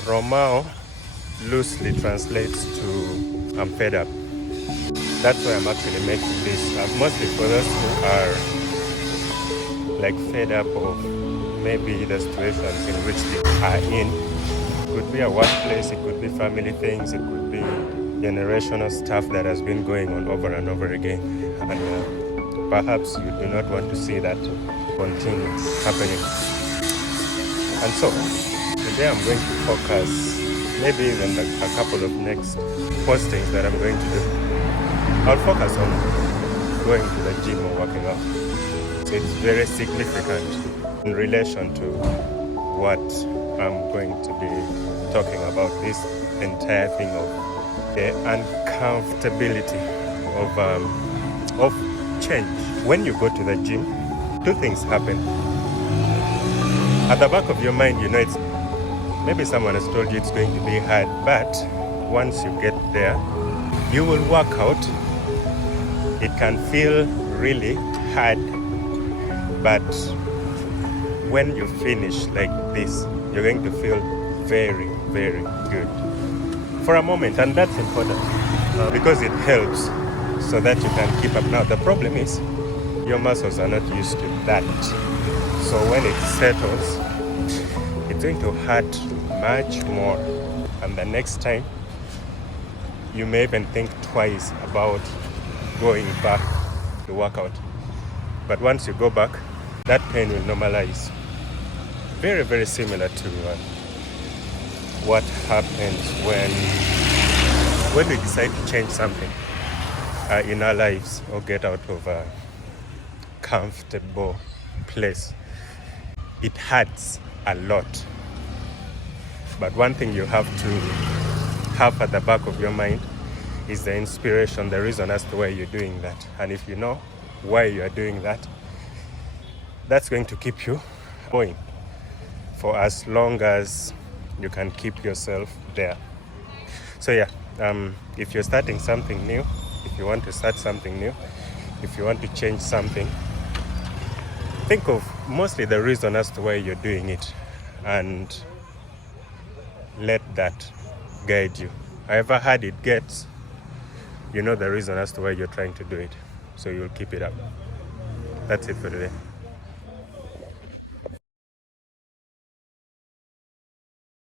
Romao loosely translates to I'm fed up. That's why I'm actually making this, mostly for those who are like fed up of maybe the situations in which they are in. It could be a workplace, it could be family things, it could be generational stuff that has been going on over and over again. And perhaps you do not want to see that continue happening. And so, today I'm going to focus, maybe even a couple of next postings that I'm going to do, I'll focus on going to the gym or working out. So it's very significant in relation to what I'm going to be talking about, this entire thing of the uncomfortability of change. When you go to the gym, two things happen. At the back of your mind, you know it's maybe someone has told you it's going to be hard, but once you get there, you will work out. It can feel really hard, but when you finish like this, you're going to feel very, very good for a moment, and that's important because it helps so that you can keep up. Now, the problem is your muscles are not used to that, so when it settles, it's going to hurt much more, and the next time you may even think twice about going back to workout. But once you go back, that pain will normalize. Very, very similar to what happens when we decide to change something in our lives or get out of a comfortable place. It hurts a lot. But one thing you have to have at the back of your mind is the inspiration, the reason as to why you're doing that. And if you know why you are doing that, that's going to keep you going for as long as you can keep yourself there. So yeah, if you're starting something new, if you want to start something new, if you want to change something, think of mostly the reason as to why you're doing it and let that guide you. However hard it gets, you know the reason as to why you're trying to do it, so you'll keep it up. That's it for today.